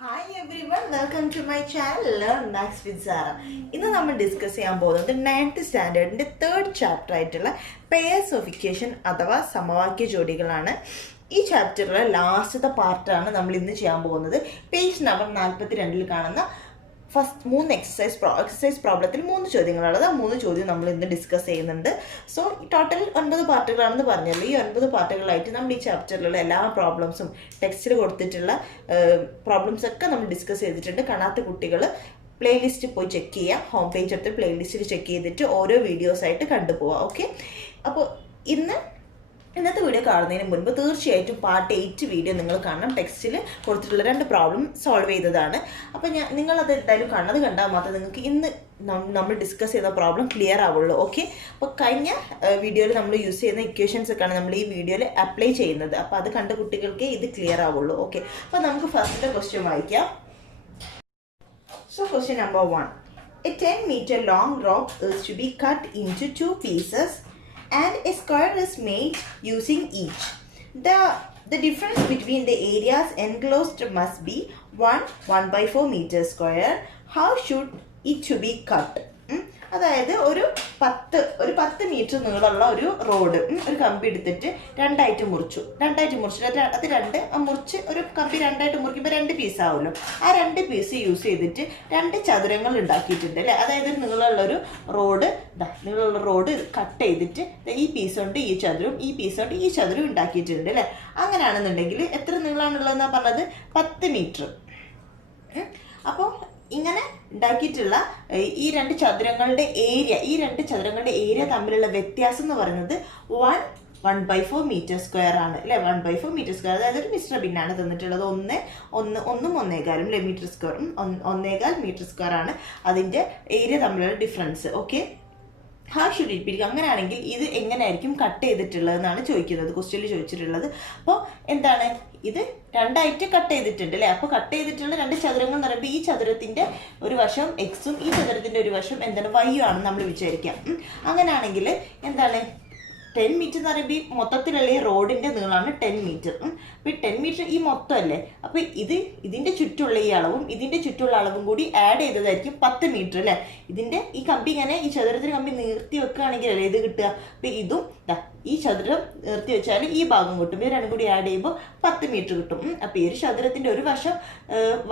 Hi everyone, welcome to my channel Learn Maths with Zara. ഇന്ന് നമ്മൾ discuss ചെയ്യാൻ പോകുന്നത് 9th സ്റ്റാൻഡേർഡിന്റെ 3rd ചാപ്റ്റർ ആയിട്ടുള്ള പെയർസ് ഓഫ് ഇക്വേഷൻ അഥവാ സമവാക്യ ജോഡികളാണ്. ഈ ചാപ്റ്ററിലെ ലാസ്റ്റത്തെ പാർട്ടാണ് നമ്മൾ ഇന്ന് ചെയ്യാൻ പോകുന്നത്. പേജ് നമ്പർ 42 കാണുന്ന ഫസ്റ്റ് 3 എക്സസൈസ് പ്രോബ്ലത്തിൽ 3 ചോദ്യങ്ങളുള്ളത്. ആ 3 ചോദ്യം നമ്മൾ ഇന്ന് ഡിസ്കസ് ചെയ്യുന്നുണ്ട്. സോ ടോട്ടൽ 9 പാർട്ടുകളാണെന്ന് പറഞ്ഞല്ലോ. ഈ 9 പാർട്ടുകളായിട്ട് നമ്മൾ ഈ ചാപ്റ്ററിലുള്ള എല്ലാ പ്രോബ്ലംസും ടെക്സ്റ്റിൽ കൊടുത്തിട്ടുള്ള പ്രോബ്ലംസ് ഒക്കെ നമ്മൾ ഡിസ്കസ് ചെയ്തിട്ടുണ്ട്. കാണാത്ത കുട്ടികൾ പ്ലേലിസ്റ്റ് പോയി ചെക്ക് ചെയ്യുക. ഹോം പേജ് എടുത്ത് പ്ലേലിസ്റ്റിൽ ചെക്ക് ചെയ്തിട്ട് ഓരോ വീഡിയോസ് ആയിട്ട് കണ്ടുപോവുക. ഓക്കെ, അപ്പോൾ ഇന്നത്തെ വീഡിയോ കാണുന്നതിന് മുൻപ് തീർച്ചയായിട്ടും പാർട്ട് 8 വീഡിയോ നിങ്ങൾ കാണണം. ടെക്സ്റ്റിൽ കൊടുത്തിട്ടുള്ള 2 പ്രോബ്ലം സോൾവ് ചെയ്തതാണ്. അപ്പോൾ നിങ്ങളത് എന്തായാലും കണ്ടത് കണ്ടാൽ മാത്രമേ നിങ്ങൾക്ക് ഇന്ന് നമ്മൾ ഡിസ്കസ് ചെയ്യുന്ന പ്രോബ്ലം ക്ലിയർ ആവുള്ളൂ. ഓക്കെ, അപ്പോൾ കഴിഞ്ഞ വീഡിയോയിൽ നമ്മൾ യൂസ് ചെയ്യുന്ന ഇക്വേഷൻസ് ഒക്കെയാണ് നമ്മൾ ഈ വീഡിയോയിൽ അപ്ലൈ ചെയ്യുന്നത്. അപ്പോൾ അത് കണ്ട കുട്ടികൾക്ക് ഇത് ക്ലിയർ ആവുള്ളൂ. ഓക്കെ, അപ്പോൾ നമുക്ക് ഫസ്റ്റ് ക്വസ്റ്റ്യൻ വായിക്കാം. So question number 1. A 10-meter long rope is to be cut into 2 pieces and a square is made using each. The difference between the areas enclosed must be 1/4 meter square. How should it to be cut? അതായത് ഒരു 10 metre നീളമുള്ള ഒരു road ഒരു കമ്പി എടുത്തിട്ട് രണ്ടായിട്ട് മുറിച്ചിട്ട് അത് മുറിച്ച് ഒരു കമ്പി രണ്ടായിട്ട് മുറിക്കുമ്പോൾ 2 പീസ് ആവുമല്ലോ. ആ 2 പീസ് യൂസ് ചെയ്തിട്ട് 2 ചതുരങ്ങൾ ഉണ്ടാക്കിയിട്ടുണ്ട് അല്ലേ. അതായത് നീളമുള്ള റോഡ് കട്ട് ചെയ്തിട്ട് ഈ പീസ് കൊണ്ട് ഈ ചതുരം, ഈ പീസ് കൊണ്ട് ഈ ചതുരം ഉണ്ടാക്കിയിട്ടുണ്ട് അല്ലേ. അങ്ങനെയാണെന്നുണ്ടെങ്കിൽ എത്ര നീളമാണുള്ളതെന്നാണ് പറഞ്ഞത്? 10 മീറ്റർ. അപ്പോൾ ഇങ്ങനെ ഉണ്ടാക്കിയിട്ടുള്ള ഈ 2 ചതുരങ്ങളുടെ ഏരിയ തമ്മിലുള്ള വ്യത്യാസം എന്ന് പറയുന്നത് 1/4 മീറ്റർ സ്ക്വയർ ആണ് അല്ലെ. 1/4 മീറ്റർ സ്ക്വയർ, അതായത് ഒരു മിശ്ര ഭിന്നാണ് തന്നിട്ടുള്ളത്. 1.25 അല്ലെ മീറ്റർ സ്ക്വയർ, 1.25 മീറ്റർ സ്ക്വയർ ആണ് അതിന്റെ ഏരിയ തമ്മിലുള്ള ഡിഫറൻസ്. ഓക്കെ, ഹാ ഷുഡ് ഇറ്റ് ബി? അങ്ങനെയാണെങ്കിൽ ഇത് എങ്ങനെയായിരിക്കും കട്ട് ചെയ്തിട്ടുള്ളത് എന്നാണ് ചോദിക്കുന്നത്, ക്വസ്റ്റ്യനിൽ ചോദിച്ചിട്ടുള്ളത്. അപ്പോൾ എന്താണ്, ഇത് 2ആയിട്ട് കട്ട് ചെയ്തിട്ടുണ്ട് അല്ലേ. അപ്പോൾ കട്ട് ചെയ്തിട്ടുള്ള 2 ചതുരങ്ങൾ എന്ന് പറയുമ്പോൾ ഈ ചതുരത്തിന്റെ ഒരു വശം എക്സും ഈ ചതുരത്തിന്റെ ഒരു വശം എന്താണ് വൈയും ആണ് നമ്മൾ വിചാരിക്കാം. അങ്ങനെയാണെങ്കിൽ എന്താണ് 10 മീറ്റർ എന്ന് പറയുമ്പോൾ ഈ മൊത്തത്തിലുള്ള ഈ റോഡിന്റെ നീളമാണ് 10 മീറ്റർ. അപ്പോൾ 10 മീറ്റർ ഈ മൊത്തം അല്ലേ. അപ്പോൾ ഇതിന്റെ ചുറ്റുള്ള ഈ അളവും ഇതിന്റെ ചുറ്റുള്ള അളവും കൂടി ആഡ് ചെയ്തതായിരിക്കും 10 മീറ്റർ അല്ലേ. ഈ കമ്പി ഇങ്ങനെ ഈ ചതുരത്തിന് കമ്പി നിർത്തി വെക്കുകയാണെങ്കിൽ അല്ലേ ഇത് കിട്ടുക. അപ്പോൾ ഇതും ഈ ചതുരം നിർത്തി വെച്ചാൽ ഈ ഭാഗം കിട്ടും. ഇത് 2 കൂടി ആഡ് ചെയ്യുമ്പോൾ 10 മീറ്റർ കിട്ടും. അപ്പോൾ ഈ ഒരു ചതുരത്തിന്റെ ഒരു വശം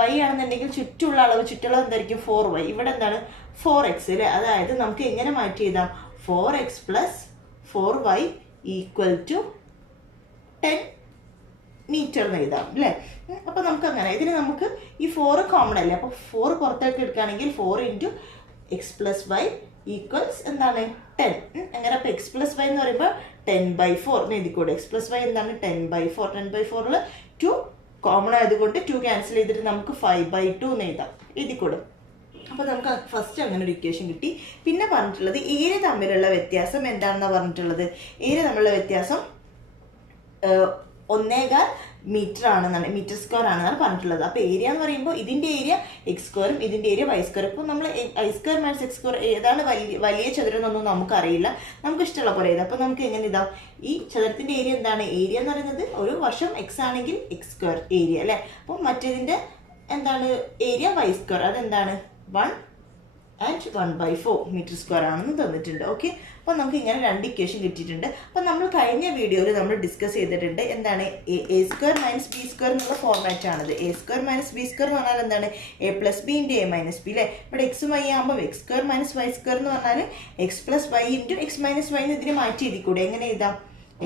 y ആണെന്നുണ്ടെങ്കിൽ ചുറ്റുള്ള അളവ് എന്തായിരിക്കും? 4y. ഇവിടെ എന്താണ്? 4x അല്ലേ. അതായത് നമുക്ക് എങ്ങനെ മാറ്റി എഴുതാം? 4x + 4y = 10 മീറ്റർ എന്ന് എഴുതാം അല്ലേ. അപ്പൊ നമുക്ക് അങ്ങനെ ഇതിന് നമുക്ക് ഈ 4 കോമൺ അല്ലേ. അപ്പൊ 4 പുറത്തേക്ക് എടുക്കുകയാണെങ്കിൽ 4 × x + y = എന്താണ്? 10. അങ്ങനെ അപ്പൊ x + y എന്ന് പറയുമ്പോൾ 10/4 എന്ന് എഴുതിക്കൂടെ. x + y എന്താണ്? 10/4. 10/4 2 കോമൺ ആയതുകൊണ്ട് 2 ക്യാൻസൽ ചെയ്തിട്ട് നമുക്ക് 5/2 എന്ന് എഴുതിക്കൂടെ. അപ്പോൾ നമുക്ക് ഫസ്റ്റ് അങ്ങനെ ഒരു ഇക്വേഷൻ കിട്ടി. പിന്നെ പറഞ്ഞിട്ടുള്ളത് ഏരിയ തമ്മിലുള്ള വ്യത്യാസം എന്താണെന്നാണ് പറഞ്ഞിട്ടുള്ളത്. ഏരിയ തമ്മിലുള്ള വ്യത്യാസം 1.25 മീറ്റർ ആണെന്നാണ്, മീറ്റർ സ്ക്വയർ ആണെന്നാണ് പറഞ്ഞിട്ടുള്ളത്. അപ്പോൾ ഏരിയ എന്ന് പറയുമ്പോൾ ഇതിന്റെ ഏരിയ x² ഇതിന്റെ ഏരിയ y². ഇപ്പോൾ നമ്മൾ y² - x² ഏതാണ് വലിയ ചതുരം എന്നൊന്നും നമുക്കറിയില്ല, നമുക്ക് ഇഷ്ടമുള്ള പോലെ എഴുതാം. അപ്പോൾ നമുക്ക് എങ്ങനെ ഇതാ, ഈ ചതുരത്തിന്റെ ഏരിയ എന്താണ്? ഏരിയ എന്ന് പറയുന്നത് ഒരു വശം x ആണെങ്കിൽ x² ഏരിയ അല്ലേ. അപ്പോൾ മറ്റേതിന്റെ എന്താണ്? Area y². അതെന്താണ്? 1 & 1/4 മീറ്റർ സ്ക്വയർ ആണെന്ന് തന്നിട്ടുണ്ട്. ഓക്കെ, അപ്പോൾ നമുക്ക് ഇങ്ങനെ 2 ഇക്വേഷൻ കിട്ടിയിട്ടുണ്ട്. അപ്പോൾ നമ്മൾ കഴിഞ്ഞ വീഡിയോയിൽ നമ്മൾ ഡിസ്കസ് ചെയ്തിട്ടുണ്ട് എന്താണ് a² - b² എന്നുള്ള ഫോർമാറ്റ് ആണത്. a² - b² എന്ന് പറഞ്ഞാൽ എന്താണ്? a + b × a - b അല്ലേ. ഇവിടെ എക്സും y ആകുമ്പോൾ x² - y² എന്ന് പറഞ്ഞാൽ x + y × x - y എന്ന് ഇതിനെ മാറ്റി എഴുതിക്കൂടെ. എങ്ങനെ എഴുതാം?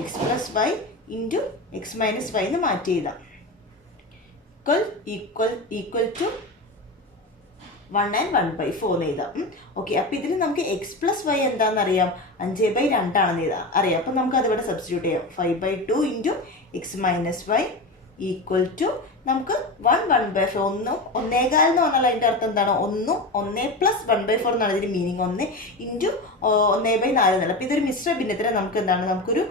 x + y × x - y എന്ന് മാറ്റി എഴുതാം. = 1 & 1/4 എന്ന് എഴുതാം. ഓക്കെ, അപ്പൊ ഇതിൽ നമുക്ക് x + y എന്താണെന്ന് അറിയാം? 5/2 ആണെന്ന് അറിയാം. അപ്പൊ നമുക്ക് അതിവിടെ സബ്സ്റ്റിറ്റ്യൂട്ട് ചെയ്യാം. 5/2 × x - y = നമുക്ക് 1/4. 1.25 എന്ന് പറഞ്ഞാൽ അതിന്റെ അർത്ഥം എന്താണ്? 1 + 1/4 എന്നാണ് ഇതിന്റെ മീനിങ്. 1 × 1/4 എന്നല്ല. അപ്പൊ ഇതൊരു മിശ്ര ഭിന്നത്തിന് നമുക്ക് എന്താണ്? നമുക്കൊരു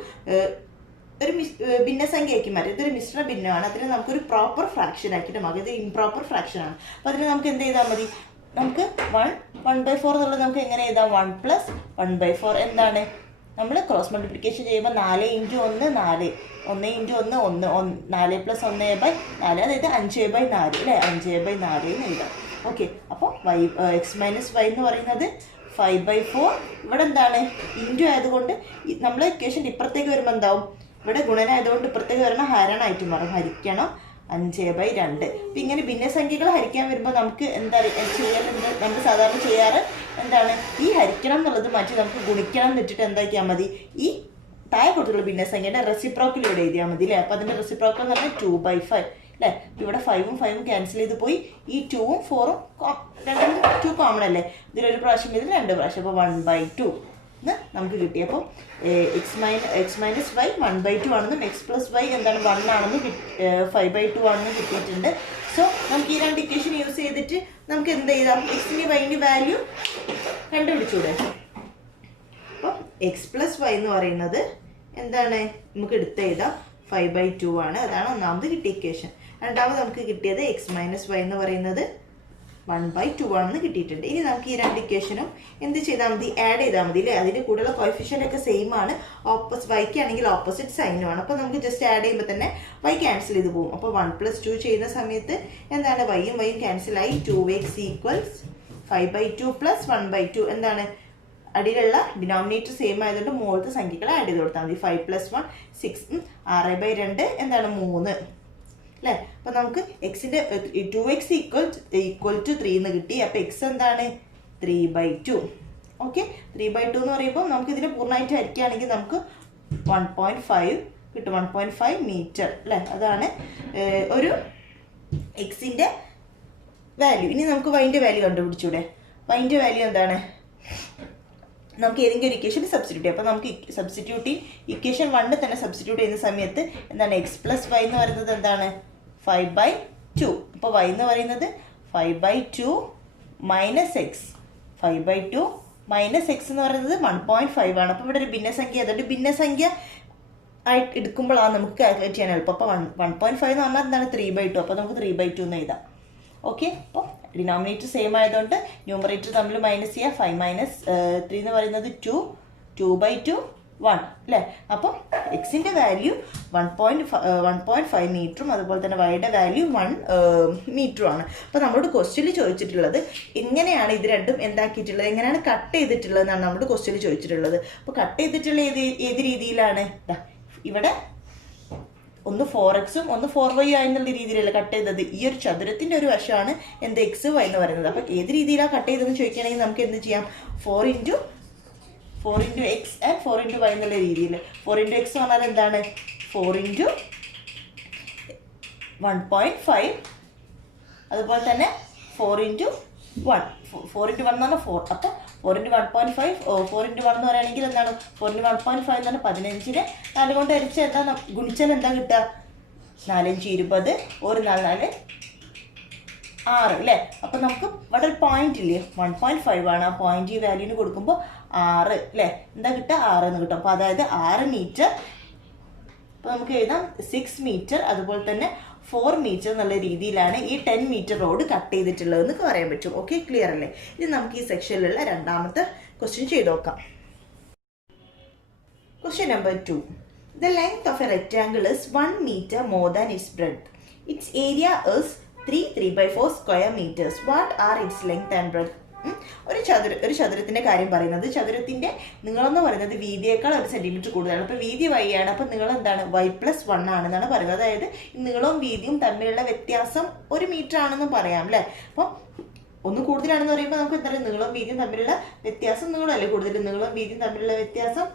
ഭിന്നസംഖ്യയാക്കി മാറ്റി. ഇതൊരു മിശ്ര ഭിന്നമാണ്. അതിന് നമുക്കൊരു പ്രോപ്പർ ഫ്രാക്ഷൻ ആക്കിയിട്ട് മാറും. ഇത് ഇംപ്രോപ്പർ ഫ്രാക്ഷൻ ആണ്. അപ്പൊ അതിന് നമുക്ക് എന്ത് ചെയ്താൽ മതി? നമുക്ക് 1/4 എന്നുള്ളത് നമുക്ക് എങ്ങനെ എഴുതാം? 1 + 1/4 എന്താണ്? നമ്മൾ ക്രോസ് മൾട്ടിപ്ലിക്കേഷൻ ചെയ്യുമ്പോൾ 4 × 1 4, 1 × 1 1, 4 + 1/4, അതായത് 5/4 അല്ലേ, 5/4 എന്ന് എഴുതാം. ഓക്കെ, അപ്പോൾ x - y എന്ന് പറയുന്നത് 5/4. ഇവിടെ എന്താണ് ഇൻറ്റു ആയതുകൊണ്ട് നമ്മൾ ഇക്വേഷൻ ഇപ്പുറത്തേക്ക് വരുമ്പോൾ എന്താവും, ഇവിടെ ഗുണനായതുകൊണ്ട് ഇപ്പുറത്തേക്ക് വരുമ്പോൾ ഹരണമായിട്ട് മാറും, ഹരിക്കണം 5/2. അപ്പം ഇങ്ങനെ ഭിന്നസംഖ്യകൾ ഹരിക്കാൻ വരുമ്പോൾ നമുക്ക് എന്താ ചെയ്യാറുണ്ട്, നമ്മൾ സാധാരണ ചെയ്യാറ് എന്താണ്, ഈ ഹരിക്കണം എന്നുള്ളത് മാറ്റി നമുക്ക് ഗുണിക്കണം എന്നിട്ടിട്ട് എന്താക്കിയാൽ മതി, ഈ താഴെ കൊടുത്തുള്ള ഭിന്നസംഖ്യയുടെ റെസിപ്രോക്കൽ ഇവിടെ എഴുതിയാൽ മതി അല്ലേ. അപ്പോൾ അതിൻ്റെ റെസിപ്രോക്കൽ എന്ന് പറഞ്ഞാൽ 2/5 അല്ലേ. ഇവിടെ 5ഉം 5ഉം ക്യാൻസൽ ചെയ്ത് പോയി, ഈ 2ഉം 4ഉം രണ്ടും 2 കോമൺ അല്ലേ, ഇതിലൊരു പ്രാവശ്യം ഇതിൽ 2 പ്രാവശ്യം, അപ്പോൾ 1/2 എന്ന് നമുക്ക് കിട്ടി. അപ്പോൾ x - y 1/2 ആണെന്നും x + y എന്താണ് 1 ആണെന്നും 5/2 ആണെന്നും കിട്ടിയിട്ടുണ്ട്. സോ നമുക്ക് ഈ രണ്ട് ഇക്വേഷൻ യൂസ് ചെയ്തിട്ട് നമുക്ക് എന്ത് ചെയ്താം, എക്സിൻ്റെ വൈൻ്റെ വാല്യൂ കണ്ടുപിടിച്ചൂടെ. അപ്പം x + y എന്ന് പറയുന്നത് എന്താണ്, നമുക്ക് എടുത്ത് എഴുതാം 5/2 ആണ്. അതാണ് ഒന്നാമത് കിട്ടിയ ഇക്വേഷൻ. രണ്ടാമത് നമുക്ക് കിട്ടിയത് x - y എന്ന് പറയുന്നത് 1/2 ആണെന്ന് കിട്ടിയിട്ടുണ്ട്. ഇനി നമുക്ക് ഈ രണ്ട് ഇക്വേഷനും എന്ത് ചെയ്താൽ മതി, ആഡ് ചെയ്താൽ മതി അല്ലേ. അതിൻ്റെ കൂടെയുള്ള കോഎഫിഷ്യൻ്റ് ഒക്കെ സെയിം ആണ്, വൈക്ക് ആണെങ്കിൽ ഓപ്പോസിറ്റ് സൈനുമാണ്. അപ്പോൾ നമുക്ക് ജസ്റ്റ് ആഡ് ചെയ്യുമ്പോൾ തന്നെ y ക്യാൻസൽ ചെയ്ത് പോകും. അപ്പോൾ 1 + 2 ചെയ്യുന്ന സമയത്ത് എന്താണ്, y ഉം ക്യാൻസലായി, 2x = 5/2 + 1/2 എന്താണ്, അടിയിലുള്ള ഡിനോമിനേറ്റർ സെയിം ആയതുകൊണ്ട് മുകളിലത്തെ സംഖ്യകൾ ആഡ് ചെയ്ത് കൊടുത്താൽ മതി. 5 + 1 6, 6/2 എന്താണ് 3 അല്ലേ. അപ്പം നമുക്ക് എക്സിൻ്റെ 2x = 3 എന്ന് കിട്ടി. അപ്പോൾ എക്സ് എന്താണ് 3/2. ഓക്കെ, 3/2 എന്ന് പറയുമ്പോൾ നമുക്ക് ഇതിനെ പൂർണ്ണമായിട്ട് ഹരിക്കുകയാണെങ്കിൽ നമുക്ക് 1.5 കിട്ടും, 1.5 മീറ്റർ അല്ലേ. അതാണ് ഒരു എക്സിൻ്റെ വാല്യൂ. ഇനി നമുക്ക് വൈൻ്റെ വാല്യൂ കണ്ടുപിടിച്ചൂടെ. വൈൻ്റെ വാല്യൂ എന്താണ്, നമുക്ക് ഏതെങ്കിലും ഒരു ഇക്വേഷൻ സബ്സ്റ്റിറ്റ്യൂട്ട് ചെയ്യാം. അപ്പോൾ നമുക്ക് സബ്സ്റ്റിറ്റ്യൂട്ടിങ് ഇക്വേഷൻ 1 തന്നെ സബ്സ്റ്റിറ്റ്യൂട്ട് ചെയ്യുന്ന സമയത്ത് എന്താണ്, x + y എന്ന് പറയുന്നത് എന്താണ് 5/2. അപ്പോൾ y എന്ന് പറയുന്നത് 5/2 - x, 5/2 - x എന്ന് പറയുന്നത് 1.5 ആണ്. അപ്പോൾ ഇവിടെ ഒരു ഭിന്നസംഖ്യ, അതുകൊണ്ട് ഭിന്നസംഖ്യ ആയിട്ട് എടുക്കുമ്പോഴാണ് നമുക്ക് കാൽക്കുലേറ്റ് ചെയ്യാൻ എളുപ്പം. അപ്പോൾ 1.5 എന്ന് പറഞ്ഞാൽ എന്താണ് 3/2. അപ്പോൾ നമുക്ക് 3/2 എന്ന് എഴുതാം. ഓക്കെ, അപ്പോൾ ഡിനോമിനേറ്റർ സെയിം ആയതുകൊണ്ട് ന്യൂമറേറ്റർ തമ്മിൽ മൈനസ് ചെയ്യുക. 5 - 3 എന്ന് പറയുന്നത് 2, 2/2 1 അല്ലേ. അപ്പോൾ എക്സിൻ്റെ വാല്യൂ 1.5 മീറ്ററും അതുപോലെ തന്നെ വൈയുടെ വാല്യൂ 1 മീറ്ററുമാണ്. അപ്പോൾ നമ്മളോട് ക്വസ്റ്റ്യനിൽ ചോദിച്ചിട്ടുള്ളത് എങ്ങനെയാണ് ഇത് രണ്ടും എന്താക്കിയിട്ടുള്ളത്, എങ്ങനെയാണ് കട്ട് ചെയ്തിട്ടുള്ളത് എന്നാണ് നമ്മളോട് ക്വസ്റ്റ്യനിൽ ചോദിച്ചിട്ടുള്ളത്. അപ്പോൾ കട്ട് ചെയ്തിട്ടുള്ള ഏത് രീതിയിലാണ്, ഇവിടെ ഒന്ന് 4x ഒന്ന് 4y ആയെന്നുള്ള രീതിയിലല്ല കട്ട് ചെയ്തത്. ഈ ഒരു ചതുരത്തിൻ്റെ ഒരു വശമാണ് എന്ത് x y എന്ന് പറയുന്നത്. അപ്പോൾ ഏത് രീതിയിലാണ് കട്ട് ചെയ്തതെന്ന് ചോദിക്കുകയാണെങ്കിൽ നമുക്ക് എന്ത് ചെയ്യാം, 4 × x ആൻഡ് 4 × y എന്നുള്ള രീതിയിൽ. 4 × x എന്ന് പറഞ്ഞാൽ എന്താണ് 4 × 1.5, അതുപോലെ തന്നെ 4 × 1, 4 × 1 എന്ന് പറഞ്ഞാൽ 4. അപ്പോൾ 4 × 1.5, 4 × 1 എന്ന് പറയുകയാണെങ്കിൽ എന്താണ് 4 × 1.5 എന്ന് പറഞ്ഞാൽ 15നെ 4 കൊണ്ട് ഹരിച്ചാൽ എന്താ ഗുണിച്ചാൽ എന്താ കിട്ടുക, 4 × 20, 1 4 4 6 അല്ലേ. അപ്പോൾ നമുക്ക് ഇവിടെ ഒരു പോയിന്റ് ഇല്ലേ 1.5 ആണ്, ആ പോയിന്റ് ഈ വാല്യൂന് കൊടുക്കുമ്പോൾ 6 അല്ലേ, എന്താ കിട്ടുക 6 എന്ന് കിട്ടും. അപ്പോൾ അതായത് 6 മീറ്റർ. അപ്പോൾ നമുക്ക് എഴുതാം 6 മീറ്റർ, അതുപോലെ തന്നെ 4 മീറ്റർ എന്നുള്ള രീതിയിലാണ് ഈ 10 മീറ്റർ റോഡ് കട്ട് ചെയ്തിട്ടുള്ളതെന്ന് പറയാൻ പറ്റും. ഓക്കെ, ക്ലിയർ അല്ലേ. ഇനി നമുക്ക് ഈ സെക്ഷനിലുള്ള രണ്ടാമത്തെ ക്വസ്റ്റ്യൻ ചെയ്ത് നോക്കാം. Question number 2. The length of a rectangle is 1 meter more than its breadth. Its area is 3/4 square meters. What are its length and breadth? ഒരു ചതുരത്തിന്റെ കാര്യം പറയുന്നത്, ചതുരത്തിന്റെ നീളം എന്ന് പറയുന്നത് വീതിയേക്കാൾ 1 സെന്റിമീറ്റർ കൂടുതലാണ്. അപ്പോൾ വീതി y ആണ്, അപ്പോൾ നീളം എന്താണ് y + 1 ആണെന്നാണ് പറയുന്നത്. അതായത് നീളവും വീതിയും തമ്മിലുള്ള വ്യത്യാസം 1 മീറ്റർ ആണെന്ന് പറയാം അല്ലേ. അപ്പോൾ ഒന്ന് കൂടുതലാണെന്ന് പറയുമ്പോൾ നമുക്ക് എന്താ പറയുക, നീളവും വീതിയും തമ്മിലുള്ള വ്യത്യാസം, നീളമല്ലേ കൂടുതൽ, നീളവും വീതിയും തമ്മിലുള്ള വ്യത്യാസം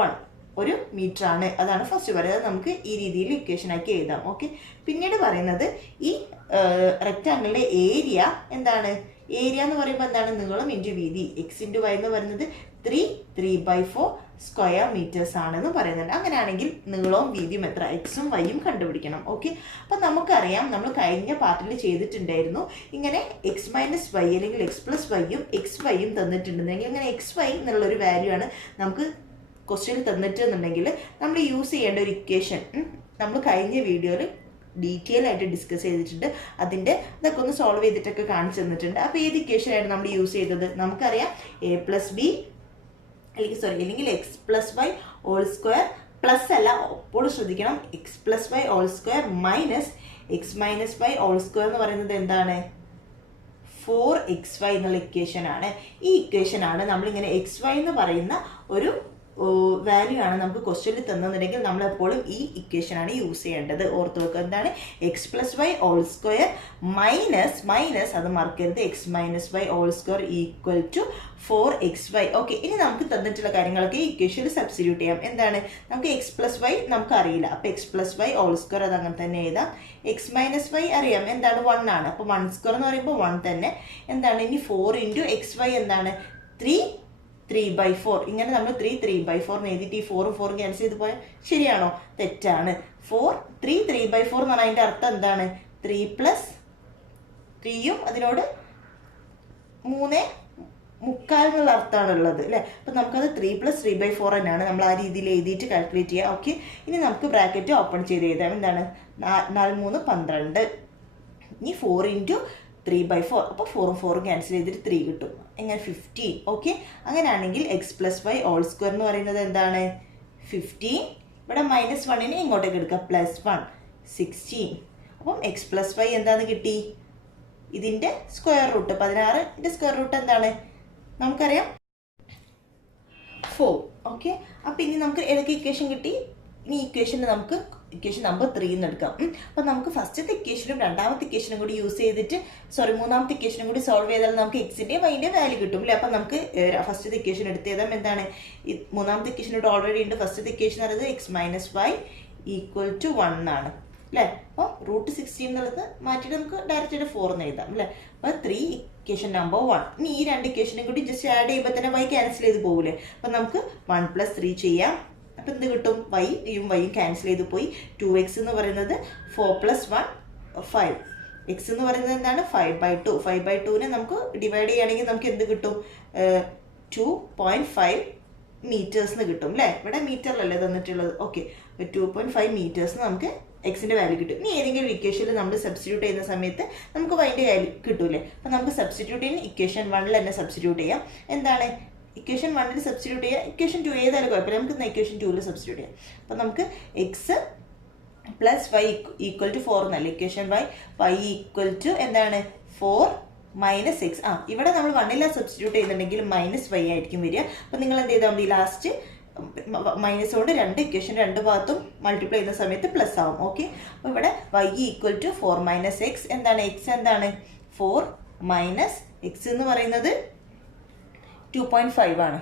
1 മീറ്റർ ആണ്. അതാണ് ഫസ്റ്റ് പറയുന്നത്. നമുക്ക് ഈ രീതിയിൽ ഇക്വേഷൻ ആക്കി എഴുതാം. ഓക്കെ, പിന്നീട് പറയുന്നത് ഈ റെക്റ്റാങ്കിളിന്റെ ഏരിയ എന്താണ്, ഏരിയ എന്ന് പറയുമ്പോൾ എന്താണ് നീളം ഇൻറ്റു വീതി, x × y എന്ന് പറയുന്നത് 3/4 സ്ക്വയർ മീറ്റേഴ്സ് ആണെന്ന് പറയുന്നുണ്ട്. അങ്ങനെയാണെങ്കിൽ നീളവും വീതിയും എത്ര, എക്സും വൈയും കണ്ടുപിടിക്കണം. ഓക്കെ, അപ്പം നമുക്കറിയാം നമ്മൾ കഴിഞ്ഞ പാർട്ടിൽ ചെയ്തിട്ടുണ്ടായിരുന്നു, ഇങ്ങനെ x - y അല്ലെങ്കിൽ x + y-യും xy യും തന്നിട്ടുണ്ടെങ്കിൽ അങ്ങനെ xy എന്നുള്ളൊരു വാല്യൂ ആണ് നമുക്ക് ക്വസ്റ്റ്യൻ തന്നിട്ടുണ്ടെങ്കിൽ നമ്മൾ യൂസ് ചെയ്യേണ്ട ഒരു ഇക്വേഷൻ നമ്മൾ കഴിഞ്ഞ വീഡിയോയിൽ ഡീറ്റെയിൽ ആയിട്ട് ഡിസ്കസ് ചെയ്തിട്ടുണ്ട്. അതിൻ്റെ ഇതൊക്കെ ഒന്ന് സോൾവ് ചെയ്തിട്ടൊക്കെ കാണിച്ചു തന്നിട്ടുണ്ട്. അപ്പോൾ ഏത് ഇക്വേഷനായിട്ട് നമ്മൾ യൂസ് ചെയ്തത്, നമുക്കറിയാം a + b അല്ലെങ്കിൽ x plus y whole square plus അല്ല, എപ്പോഴും ശ്രദ്ധിക്കണം, x plus y whole square minus x minus y whole square എന്ന് പറയുന്നത് എന്താണ്? 4xy എന്നുള്ള ഇക്വേഷൻ ആണ്. ഈ ഇക്വേഷൻ ആണ് നമ്മളിങ്ങനെ xy എന്ന് പറയുന്ന ഒരു വാല്യൂ ആണ് നമുക്ക് ക്വസ്റ്റ്യനിൽ തന്നെന്നുണ്ടെങ്കിൽ നമ്മൾ എപ്പോഴും ഈ ഇക്വേഷൻ ആണ് യൂസ് ചെയ്യേണ്ടത്. ഓർത്ത് വെക്കുക, എന്താണ്? X plus y whole square minus അത് മറക്കരുത്, x minus y whole square equal to 4xy. Okay, ഇനി നമുക്ക് തന്നിട്ടുള്ള കാര്യങ്ങളൊക്കെ ഇക്വേഷനിൽ സബ്സ്റ്റിറ്റ്യൂട്ട് ചെയ്യാം. എന്താണ്? നമുക്ക് എക്സ് പ്ലസ് വൈ നമുക്ക് അറിയില്ല, അപ്പോൾ x plus y whole square അത് അങ്ങനെ തന്നെ എഴുതാം. എക്സ് മൈനസ് വൈ അറിയാം, എന്താണ്? 1 ആണ്, അപ്പോൾ 1 സ്ക്വയർ എന്ന് പറയുമ്പോൾ 1 തന്നെ. എന്താണ്? ഇനി 4 ഇൻറ്റു എക്സ് വൈ എന്താണ്? 3/4. ഇങ്ങനെ നമ്മൾ 3/4 എഴുതിയിട്ട് ഈ 4 ക്യാൻസൽ ചെയ്ത് പോയാൽ ശരിയാണോ? തെറ്റാണ്. 3/4 എന്ന് പറഞ്ഞാൽ അതിൻ്റെ അർത്ഥം എന്താണ്? 3 + 3യും അതിനോട് 3/4 എന്നുള്ള അർത്ഥമാണുള്ളത് അല്ലേ? അപ്പം നമുക്കത് 3 + 3/4 തന്നെയാണ്. നമ്മൾ ആ രീതിയിൽ എഴുതിയിട്ട് കാൽക്കുലേറ്റ് ചെയ്യുക. ഓക്കെ, ഇനി നമുക്ക് ബ്രാക്കറ്റ് ഓപ്പൺ ചെയ്ത് എഴുതാം. എന്താണ്? 4 3 12. ഇനി 4 ഇൻറ്റു 3/4, അപ്പോൾ 4 ക്യാൻസൽ ചെയ്തിട്ട് 3 കിട്ടും. എങ്ങനെ? 15. ഓക്കെ, അങ്ങനെയാണെങ്കിൽ x plus y whole square എന്ന് പറയുന്നത് എന്താണ്? 15. ഇവിടെ -1നെ ഇങ്ങോട്ടേക്ക് എടുക്കുക, +1 16. അപ്പം എക്സ് പ്ലസ് വൈ എന്താണെന്ന് കിട്ടി? ഇതിൻ്റെ സ്ക്വയർ റൂട്ട് 16ൻ്റെ സ്ക്വയർ റൂട്ട് എന്താണ്? നമുക്കറിയാം, 4. ഓക്കെ, അപ്പം ഇനി നമുക്ക് ഏതൊക്കെ ഇക്വേഷൻ കിട്ടി? ഇനി ഇക്വേഷൻ നമ്പർ 3 എന്ന് എടുക്കാം. അപ്പം നമുക്ക് ഫസ്റ്റത്തെ ഇക്വേഷനും രണ്ടാമത്തെ ഇക്വേഷനും കൂടി യൂസ് ചെയ്തിട്ട് മൂന്നാമത്തെ ഇക്വേഷനും കൂടി സോൾവ് ചെയ്താൽ നമുക്ക് എക്സിൻ്റെയും വൈൻ്റെ വാല്യൂ കിട്ടും അല്ലേ? അപ്പം നമുക്ക് ഫസ്റ്റത്തെ ഇക്വേഷൻ എടുത്ത് ചെയ്താൽ എന്താണ്? മൂന്നാമത്തെ ഇക്വേഷൻ ഇവിടെ ഓൾറെഡി ഉണ്ട്. ഫസ്റ്റത്തെ ഇക്വേഷൻ പറയുന്നത് x minus y equal to 1 ആണ് അല്ലേ? അപ്പോൾ √16 എന്നുള്ളത് മാറ്റിയിട്ട് നമുക്ക് ഡയറക്റ്റ് ആയിട്ട് 4 എന്ന് എഴുതാം അല്ലേ? അപ്പോൾ 3 ഇക്വേഷൻ നമ്പർ 1. ഇനി ഈ 2 ഇക്വേഷനും കൂടി ജസ്റ്റ് ആഡ് ചെയ്യുമ്പോൾ തന്നെ വൈ ക്യാൻസൽ ചെയ്ത് പോകില്ലേ? അപ്പം നമുക്ക് 1 + 3 ചെയ്യാം. അപ്പം എന്ത് കിട്ടും? വൈയും ക്യാൻസൽ ചെയ്ത് പോയി. 2x എന്ന് പറയുന്നത് 4 + 1 5. എക്സ് എന്ന് പറയുന്നത് എന്താണ്? 5/2. 5/2നെ നമുക്ക് ഡിവൈഡ് ചെയ്യുകയാണെങ്കിൽ നമുക്ക് എന്ത് കിട്ടും? 2.5 മീറ്റേഴ്സ് എന്ന് കിട്ടും അല്ലേ? ഇവിടെ മീറ്ററിലല്ലേ തന്നിട്ടുള്ളത്. ഓക്കെ, 2.5 മീറ്റേഴ്സ് നമുക്ക് എക്സിൻ്റെ വാല്യൂ കിട്ടും. ഇനി ഏതെങ്കിലും ഇക്വേഷനിൽ നമ്മൾ സബ്സ്റ്റിറ്റ്യൂട്ട് ചെയ്യുന്ന സമയത്ത് നമുക്ക് വൈൻ്റെ വാല്യൂ കിട്ടൂലേ? അപ്പം നമുക്ക് സബ്സ്റ്റിറ്റ്യൂട്ട് ചെയ്യുന്ന ഇക്വേഷൻ 1 തന്നെ സബ്സ്റ്റിറ്റ്യൂട്ട് ചെയ്യാം. എന്താണ്? ഇക്വേഷൻ 1 സബ്സ്റ്റിറ്റ്യൂട്ട് ചെയ്യുക. ഇക്വേഷൻ 2 ഏതായാലും കുഴപ്പമില്ല, നമുക്ക് ഇക്വേഷൻ 2 സബ്സ്റ്റിറ്റ്യൂട്ട് ചെയ്യാം. അപ്പം നമുക്ക് x plus y equal to 4 എന്നല്ല, ഇക്വേഷൻ വൈ ഈക്വൽ ടു എന്താണ്? 4 - x. ഇവിടെ നമ്മൾ 1 സബ്സ്റ്റിറ്റ്യൂട്ട് ചെയ്യുന്നുണ്ടെങ്കിൽ -y ആയിരിക്കും വരിക. അപ്പം നിങ്ങൾ എന്ത് ചെയ്താൽ മതി? ലാസ്റ്റ് മൈനസ് കൊണ്ട് 2 ഇക്വേഷൻ 2 ഭാഗത്തും മൾട്ടിപ്ലൈ ചെയ്യുന്ന സമയത്ത് പ്ലസ് ആവും. ഓക്കെ, അപ്പോൾ ഇവിടെ y ഈക്വൽ ടു 4 - x. എന്താണ്? x എന്താണ്? 4 - x എന്ന് പറയുന്നത് 2.5 ആണ്.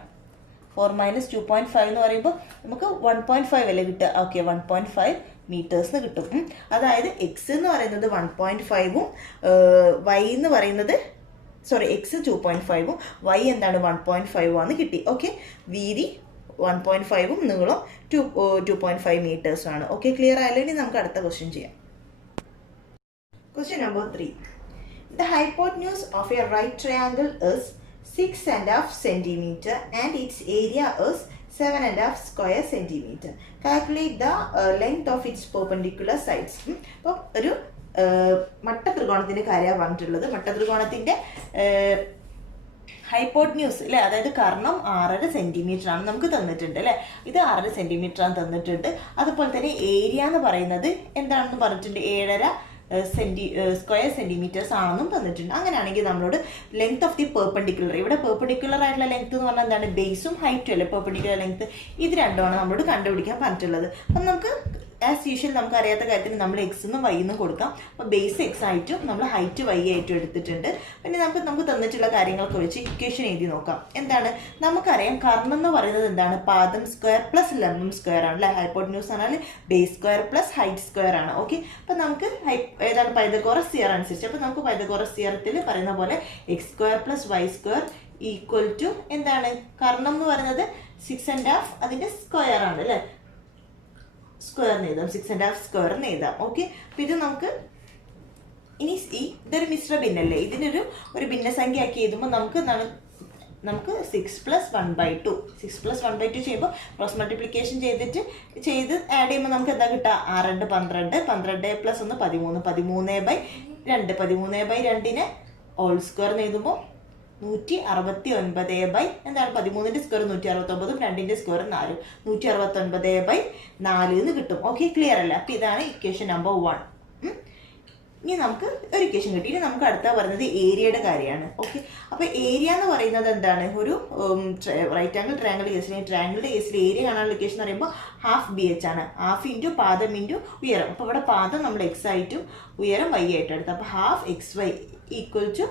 4 - 2.5 എന്ന് പറയുമ്പോൾ നമുക്ക് 1.5 അല്ലേ കിട്ടുക? ഓക്കെ, 1.5 മീറ്റേഴ്സ് കിട്ടും. അതായത് എക്സ് എന്ന് പറയുന്നത് 1.5ഉം വൈ എന്ന് പറയുന്നത് എക്സ് 2.5ഉം വൈ എന്താണ്? 1.5 ആണ് കിട്ടി. ഓക്കെ, വീതി 1.5ഉം നീളം 2.5 മീറ്റേഴ്സും ആണ്. ഓക്കെ, ക്ലിയർ ആയാലും ഇനി നമുക്ക് അടുത്ത ക്വസ്റ്റ്യൻ ചെയ്യാം. Question number 3. The hypotenuse of a right triangle is 6.5 centimeter and its area is 7.5 square centimeter. Calculate the length of its perpendicular sides. അപ്പോൾ ഒരു മട്ടത്രികോണത്തിൻ്റെ കാര്യമാണ് പറഞ്ഞിട്ടുള്ളത്. മട്ടത്രികോണത്തിൻ്റെ ഹൈപ്പോട്ന്യൂസ് അല്ലേ, അതായത് കർണം 6.5 സെൻറ്റിമീറ്റർ ആണ് നമുക്ക് തന്നിട്ടുണ്ട് അല്ലേ? ഇത് 6.5 സെൻറ്റിമീറ്റർ ആണ് തന്നിട്ടുണ്ട്. അതുപോലെ തന്നെ ഏരിയ എന്ന് പറയുന്നത് എന്താണെന്ന് പറഞ്ഞിട്ടുണ്ട്? 7.5 സ്ക്വയർ സെൻറ്റിമീറ്റേഴ്സ് ആണെന്നും തന്നിട്ടുണ്ട്. അങ്ങനെയാണെങ്കിൽ നമ്മളോട് ലെങ്ത് ഓഫ് ദി പെർപെൻഡിക്കുലർ, ഇവിടെ പെർപെൻഡിക്കുലർ ആയിട്ടുള്ള ലെങ്ത് എന്ന് പറഞ്ഞാൽ എന്താണ്? ബേസും ഹൈറ്റും അല്ലേ പെർപെൻഡിക്കുലർ ലെങ്ത്. ഇത് രണ്ടുമാണ് നമ്മളോട് കണ്ടുപിടിക്കാൻ പറഞ്ഞിട്ടുള്ളത്. അപ്പം നമുക്ക് ആസ് യൂഷ്വൽ നമുക്ക് അറിയാത്ത കാര്യത്തിന് നമ്മൾ എക്സ് എന്നും വൈ എന്നും കൊടുക്കാം. അപ്പോൾ ബേസ് എക്സ് ആയിട്ടും നമ്മൾ ഹൈറ്റ് വൈ ആയിട്ടും എടുത്തിട്ടുണ്ട്. പിന്നെ നമുക്ക് തന്നിട്ടുള്ള കാര്യങ്ങളൊക്കെ വെച്ച് ഇക്വേഷൻ എഴുതി നോക്കാം. എന്താണ്? നമുക്കറിയാം കർണം എന്ന് പറയുന്നത് എന്താണ്? പാദം സ്ക്വയർ പ്ലസ് ലംബം സ്ക്വയർ ആണ് അല്ലേ? ഹൈപ്പോട്ന്യൂസ് പറഞ്ഞാൽ base square plus height square ആണ്. ഓക്കെ, അപ്പം നമുക്ക് ഏതാണ്? പൈതഗോറസ് തിയറം അനുസരിച്ച്. അപ്പോൾ നമുക്ക് പൈതഗോറസ് തിയറത്തിൽ പറയുന്ന പോലെ x square plus y square equal to എന്താണ്? കർണം എന്ന് പറയുന്നത് 6.5 അതിൻ്റെ സ്ക്വയർ ആണ് അല്ലേ? സ്ക്വയറിന് എഴുതാം, 6.5 സ്ക്വയറിന് എഴുതാം. ഓക്കെ, അപ്പം ഇത് നമുക്ക് ഇനി ഇതൊരു മിശ്ര ഭിന്നല്ലേ, ഇതിനൊരു ഭിന്നസംഖ്യ ആക്കി എഴുതുമ്പോൾ നമുക്ക് 6 + 1/2 6 + 1/2 ചെയ്യുമ്പോൾ ക്രോസ് മൾട്ടിപ്ലിക്കേഷൻ ചെയ്ത് ആഡ് ചെയ്യുമ്പോൾ നമുക്ക് എന്താ കിട്ടുക? 6 × 12 12 + 1 13 13/2 13/2നെ ഹോൾ സ്ക്വയർ എഴുതുമ്പോൾ 169 എന്താണ് 13ന്റെ സ്ക്വയർ 169, 2ന്റെ സ്ക്വയർ 4, 169/4 എന്ന് കിട്ടും. ഓക്കെ, ക്ലിയർ അല്ല? അപ്പൊ ഇതാണ് ഇക്വേഷൻ നമ്പർ 1. ഇനി നമുക്ക് ഒരു ഇക്വേഷൻ കിട്ടി. ഇനി നമുക്ക് അടുത്ത പറയുന്നത് ഏരിയയുടെ കാര്യമാണ്. ഓക്കെ, അപ്പൊ ഏരിയ എന്ന് പറയുന്നത് എന്താണ്? ഒരു റൈറ്റ് ആംഗിൾ ട്രയാംഗിൾ കേസിൽ, ട്രയാംഗിളിന്റെ കേസിൽ ഏരിയ കാണാനുള്ള ഇക്വേഷൻ എന്ന് പറയുമ്പോൾ ഹാഫ് BH ആണ്. ഹാഫ് ഇൻറ്റു പാദം ഇൻറ്റു ഉയരം. അപ്പൊ ഇവിടെ പാദം നമ്മൾ x ആയിട്ടും ഉയരം y ആയിട്ടും എടുത്ത്, അപ്പൊ half XY equal to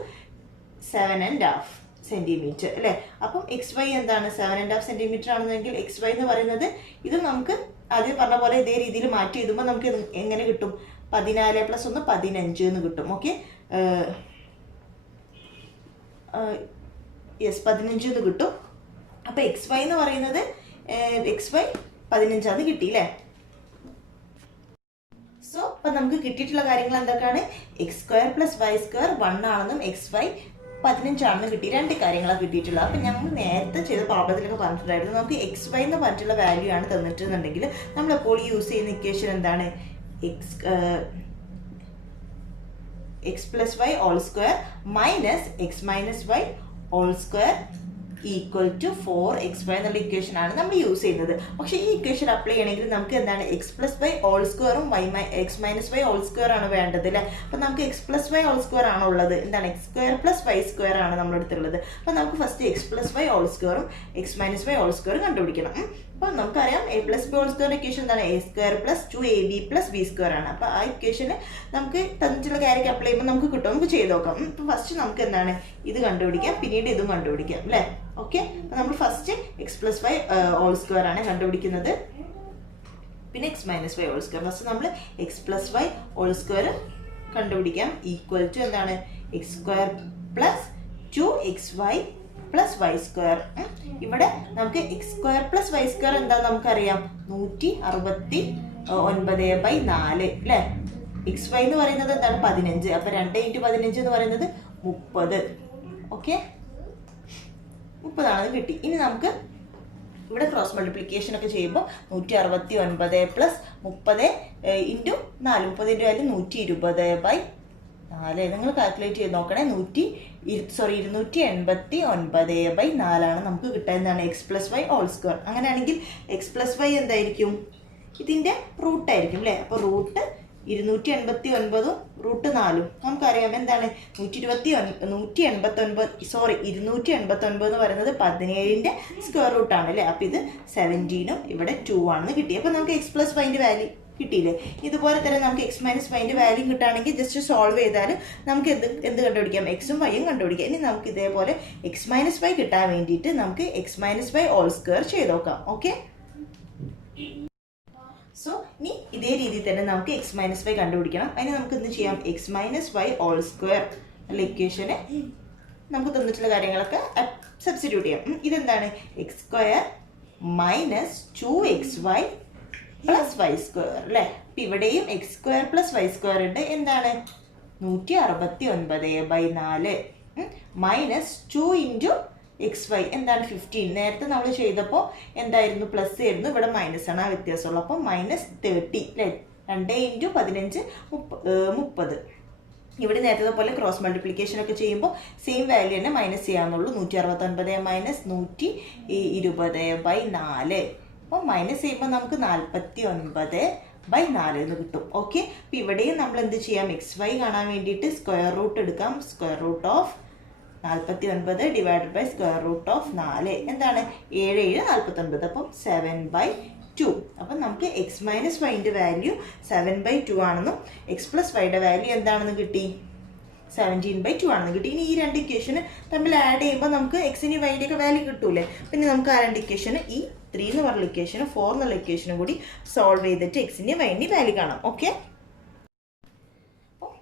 7.5 centimetre അല്ലെ. അപ്പം XY എന്താണ്? 7.5 സെന്റിമീറ്റർ ആണെന്നെങ്കിൽ XY എന്ന് പറയുന്നത് ഇത് നമുക്ക് ആദ്യം പറഞ്ഞ പോലെ ഇതേ രീതിയിൽ മാറ്റി എഴുതുമ്പോൾ നമുക്ക് എങ്ങനെ കിട്ടും? 14 + 1 15 എന്ന് കിട്ടും. ഓക്കെ, യെസ് 15 എന്ന് കിട്ടും. അപ്പൊ XY എന്ന് പറയുന്നത് XY 15 കിട്ടി അല്ലേ. സോ അപ്പൊ നമുക്ക് കിട്ടിയിട്ടുള്ള കാര്യങ്ങൾ എന്തൊക്കെയാണ്? x² + y² 1 ആണെന്നും XY 15 ആണെന്നും കിട്ടി. 2 കാര്യങ്ങളാണ് കിട്ടിയിട്ടുള്ളത്. അപ്പൊ ഞങ്ങൾ നേരത്തെ ചെയ്ത പ്രോബ്ലത്തിലൊക്കെ പറഞ്ഞിട്ടുണ്ടായിരുന്നു, നമുക്ക് XY എന്ന് പറഞ്ഞിട്ടുള്ള വാല്യൂ ആണ് തന്നിട്ടുണ്ടെങ്കിൽ നമ്മളെപ്പോൾ യൂസ് ചെയ്യുന്ന ഇക്വേഷൻ എന്താണ്? x + y² - x - y² equal to 4xy എന്നുള്ള ഇക്വേഷൻ ആണ് നമ്മൾ യൂസ് ചെയ്യുന്നത്. പക്ഷേ ഈ ഇക്വേഷൻ അപ്ലൈ ചെയ്യണമെങ്കിൽ നമുക്ക് എന്താണ്? x + y² x - y² ആണ് വേണ്ടത് അല്ലേ. അപ്പൊ നമുക്ക് x + y² ആണ് ഉള്ളത്. എന്താണ്? x² + y² ആണ് നമ്മൾ എടുത്തുള്ളത്. അപ്പൊ നമുക്ക് first x + y² x - y² കണ്ടുപിടിക്കണം. അപ്പൊ നമുക്കറിയാം a + b² ഇക്വേഷൻ എന്താണ്? a² + 2ab + b² ആണ്. അപ്പൊ ആ ഇക്വേഷന് നമുക്ക് തന്നിട്ടുള്ള കാര്യമൊക്കെ അപ്ലൈ ചെയ്യുമ്പോൾ നമുക്ക് കിട്ടും. നമുക്ക് ചെയ്ത് നോക്കാം. ഇപ്പൊ ഫസ്റ്റ് നമുക്ക് എന്താണ്? ഇത് കണ്ടുപിടിക്കാം, പിന്നീട് ഇതും കണ്ടുപിടിക്കാം അല്ലെ. ഓക്കെ, അപ്പൊ നമ്മൾ ഫസ്റ്റ് x + y² ആണ് കണ്ടുപിടിക്കുന്നത്, പിന്നെ x - y². ഫസ്റ്റ് നമ്മൾ x + y² കണ്ടുപിടിക്കാം ഈക്വൽ ടു എന്താണ്? x² + 2xy + y². ഇവിടെ നമുക്ക് x² + y² എന്താ നമുക്കറിയാം? 169/4 അല്ലെ. xy എന്ന് പറയുന്നത് എന്താണ്? 15. അപ്പൊ 2 × 15 എന്ന് പറയുന്നത് 30. ഓക്കെ, 30 ആണെന്ന് കിട്ടി. ഇനി നമുക്ക് ഇവിടെ ക്രോസ് മൾട്ടിപ്ലിക്കേഷൻ ഒക്കെ ചെയ്യുമ്പോൾ 169 + 30 × 4, 30 × വാല്യൂ 120/4. നിങ്ങൾ കാൽക്കുലേറ്റ് ചെയ്ത് നോക്കണേ. 289/4 ആണ് നമുക്ക് കിട്ടുന്നതാണ് x + y². അങ്ങനെയാണെങ്കിൽ x + y എന്തായിരിക്കും? ഇതിന്റെ റൂട്ട് ആയിരിക്കും അല്ലെ. അപ്പൊ റൂട്ട് 289 √4 നമുക്കറിയാം എന്താണ്? 289 എന്ന് പറയുന്നത് 17ന്റെ സ്ക്വയർ റൂട്ട് ആണ് അല്ലെ. അപ്പൊ ഇത് 17ഉം ഇവിടെ 2 ആണെന്ന് കിട്ടി. അപ്പൊ നമുക്ക് x + yന്റെ വാല്യൂ കിട്ടിയില്ലേ. ഇതുപോലെ തന്നെ നമുക്ക് x - yന്റെ വാല്യൂ കിട്ടുകയാണെങ്കിൽ ജസ്റ്റ് സോൾവ് ചെയ്താൽ നമുക്ക് എന്ത് കണ്ടുപിടിക്കാം? എക്സും വൈയും കണ്ടുപിടിക്കാം. ഇനി നമുക്ക് ഇതേപോലെ x - y കിട്ടാൻ വേണ്ടിയിട്ട് നമുക്ക് x - y² ചെയ്ത് നോക്കാം. ഓക്കെ, സോ ഇനി ഇതേ രീതിയിൽ തന്നെ നമുക്ക് x - y കണ്ടുപിടിക്കണം. അതിന് നമുക്ക് എന്ത് ചെയ്യാം? x - y² അല്ല ഇക്വേഷന് നമുക്ക് തന്നിട്ടുള്ള കാര്യങ്ങളൊക്കെ സബ്സ്റ്റിറ്റ്യൂട്ട് ചെയ്യാം. ഇതെന്താണ്? x² - 2xy + y² അല്ലെ. അപ്പൊ ഇവിടെയും x² + y² ഉണ്ട്. എന്താണ്? 169/4 -2 × xy എന്താണ്? 15. നേരത്തെ നമ്മൾ ചെയ്തപ്പോൾ എന്തായിരുന്നു? പ്ലസ് ആയിരുന്നു, ഇവിടെ മൈനസ് ആണ്. ആ വ്യത്യാസമുള്ളൂ. അപ്പോൾ -30 അല്ലെ. 2 × 15 30. ഇവിടെ നേരത്തെ പോലെ ക്രോസ് മൾട്ടിപ്ലിക്കേഷൻ ഒക്കെ ചെയ്യുമ്പോൾ സെയിം വാല്യൂ തന്നെ മൈനസ് ചെയ്യാന്നുള്ളൂ. 169 - 120/4. അപ്പോൾ മൈനസ് ചെയ്യുമ്പോൾ നമുക്ക് 49/4 എന്ന് കിട്ടും. ഓക്കെ, അപ്പൊ ഇവിടെയും നമ്മൾ എന്ത് ചെയ്യാം? xy കാണാൻ വേണ്ടിയിട്ട് സ്ക്വയർ റൂട്ട് എടുക്കാം. സ്ക്വയർ റൂട്ട് ഓഫ് 49 / √4 എന്താണ്? 7 7 49. അപ്പം 7/2. അപ്പം നമുക്ക് x - yന്റെ വാല്യൂ 7/2 ആണെന്നും x + yയുടെ വാല്യൂ എന്താണെന്ന് കിട്ടി? 17/2 ആണെന്ന് കിട്ടി. ഇനി ഈ 2 ഇക്വേഷന് തമ്മിൽ ആഡ് ചെയ്യുമ്പോൾ നമുക്ക് എക്സിന് വൈൻ്റെ ഒക്കെ വാല്യൂ കിട്ടൂലേ. പിന്നെ നമുക്ക് ആ 2 ഇക്വേഷന് ഈ 3 എന്ന് പറഞ്ഞ ഇക്വേഷന് 4 എന്നുള്ള ഇക്വേഷനും കൂടി സോൾവ് ചെയ്തിട്ട് എക്സിൻ്റെ വൈൻ്റെ വാല്യൂ കാണാം. ഓക്കെ,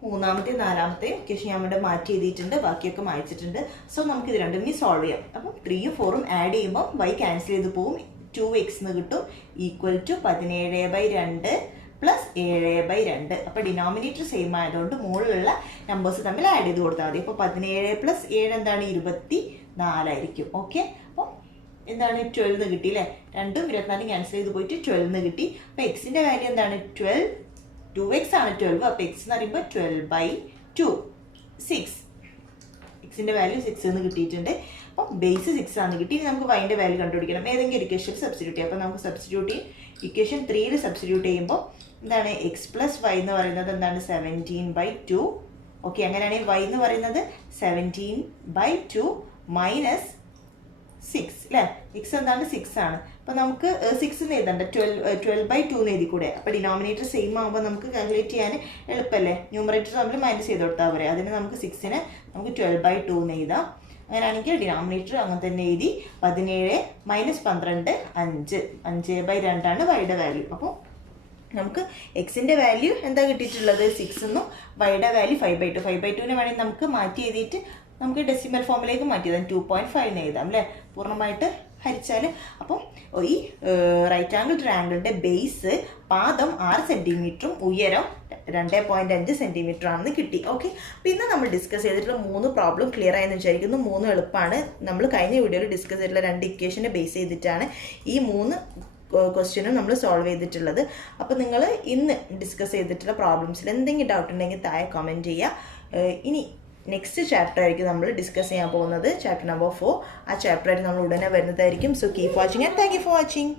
മൂന്നാമത്തെയും നാലാമത്തെയും ഇക്വേഷൻ ഞാൻ ഇവിടെ മാറ്റി എഴുതിയിട്ടുണ്ട്, ബാക്കിയൊക്കെ മായ്ച്ചിട്ടുണ്ട്. സോ നമുക്ക് ഇത് രണ്ടും ഇനി സോൾവ് ചെയ്യാം. അപ്പം 3ഉം 4ഉം ആഡ് ചെയ്യുമ്പോൾ y ക്യാൻസൽ ചെയ്ത് പോവും. 2x എന്ന് കിട്ടും ഈക്വൽ ടു 17/2 + 7/2. അപ്പോൾ ഡിനോമിനേറ്റർ സെയിം ആയതുകൊണ്ട് മുകളിലുള്ള നമ്പേഴ്സ് തമ്മിൽ ആഡ് ചെയ്ത് കൊടുത്താൽ മതി. അപ്പോൾ 17 + 7 എന്താണ്? 24 ആയിരിക്കും. ഓക്കെ, അപ്പോൾ എന്താണ്? 12 എന്ന് കിട്ടി അല്ലേ. 2ഉം 24 ക്യാൻസൽ ചെയ്ത് പോയിട്ട് 12 എന്ന് കിട്ടി. അപ്പോൾ എക്സിൻ്റെ വാല്യൂ എന്താണ്? 12. 2x ആണ് 12. അപ്പോൾ x എന്ന് പറയുമ്പോൾ 12/2 6. x എക്സിൻ്റെ വാല്യൂ 6 എന്ന് കിട്ടിയിട്ടുണ്ട്. അപ്പോൾ ബേസ് 6 ആണ് കിട്ടി. ഇനി നമുക്ക് വൈൻ്റെ വാല്യൂ കണ്ടുപിടിക്കണം. ഏതെങ്കിലും ഇക്വേഷൻ സബ്സ്റ്റിറ്റ്യൂട്ട് ചെയ്യാം. അപ്പോൾ നമുക്ക് സബ്സ്റ്റിറ്റ്യൂട്ട് ചെയ്യും. ഇക്വേഷൻ 3 സബ്സ്റ്റിറ്റ്യൂട്ട് ചെയ്യുമ്പോൾ എന്താണ് എക്സ് പ്ലസ് വൈ എന്ന് പറയുന്നത് എന്താണ് 17/2. ഓക്കെ, അങ്ങനെയാണെങ്കിൽ y എന്ന് പറയുന്നത് 17/2 മൈനസ് 6 അല്ലേ. x എന്താണ് 6 ആണ്. അപ്പോൾ നമുക്ക് 6 എന്ന് എഴുതണ്ട, 12/2 എന്ന് എഴുതി കൂടെ. അപ്പോൾ ഡിനോമിനേറ്റർ സെയിം ആകുമ്പോൾ നമുക്ക് കാൽക്കുലേറ്റ് ചെയ്യാൻ എളുപ്പമല്ലേ. ന്യൂമറേറ്റർ തമ്മിൽ മൈനസ് ചെയ്ത് കൊടുത്താൽ പോരെ. അതിന് നമുക്ക് 6നെ നമുക്ക് 12/2 എന്ന് എഴുതാം. അങ്ങനെയാണെങ്കിൽ ഡിനോമിനേറ്റർ അങ്ങനെ തന്നെ എഴുതി. 17 മൈനസ് 12 5. 5/2 ആണ് വൈയുടെ വാല്യൂ. അപ്പോൾ നമുക്ക് എക്സിൻ്റെ വാല്യൂ എന്താ കിട്ടിയിട്ടുള്ളത് 6 എന്നും വൈയുടെ വാല്യൂ 5/2. 5/2നെ വേണമെങ്കിൽ നമുക്ക് മാറ്റി എഴുതിയിട്ട് നമുക്ക് ഡെസിമൽ ഫോമിലേക്ക് മാറ്റിയതാണ് 2.5 എന്ന് എഴുതാം അല്ലേ, പൂർണ്ണമായിട്ട് ഹരിച്ചാൽ. അപ്പം ഈ റൈറ്റ് ആംഗിൾ ട്രയാങ്കിളിൻ്റെ ബേസ് പാദം 6 സെൻറ്റിമീറ്ററും ഉയരം 2.5 സെൻറ്റിമീറ്റർ ആണെന്ന് കിട്ടി. ഓക്കെ, അപ്പോൾ ഇന്ന് നമ്മൾ ഡിസ്കസ് ചെയ്തിട്ടുള്ള 3 പ്രോബ്ലം ക്ലിയർ ആയെന്ന് വിചാരിക്കുന്നു. 3 എളുപ്പമാണ്. നമ്മൾ കഴിഞ്ഞ വീഡിയോയിൽ ഡിസ്കസ് ചെയ്തിട്ടുള്ള 2 ഇക്വേഷനെ ബേസ് ചെയ്തിട്ടാണ് ഈ 3 ക്വസ്റ്റ്യനും നമ്മൾ സോൾവ് ചെയ്തിട്ടുള്ളത്. അപ്പോൾ നിങ്ങൾ ഇന്ന് ഡിസ്കസ് ചെയ്തിട്ടുള്ള പ്രോബ്ലംസിൽ എന്തെങ്കിലും ഡൗട്ട് ഉണ്ടെങ്കിൽ താഴെ കമൻറ്റ് ചെയ്യുക. ഇനി നെക്സ്റ്റ് ചാപ്റ്റർ ആയിരിക്കും നമ്മൾ ഡിസ്കസ് ചെയ്യാൻ പോകുന്നത്, ചാപ്റ്റർ നമ്പർ 4. ആ ചാപ്റ്ററായിട്ട് നമ്മൾ ഉടനെ വരുന്നതായിരിക്കും. So keep watching and thank you for watching.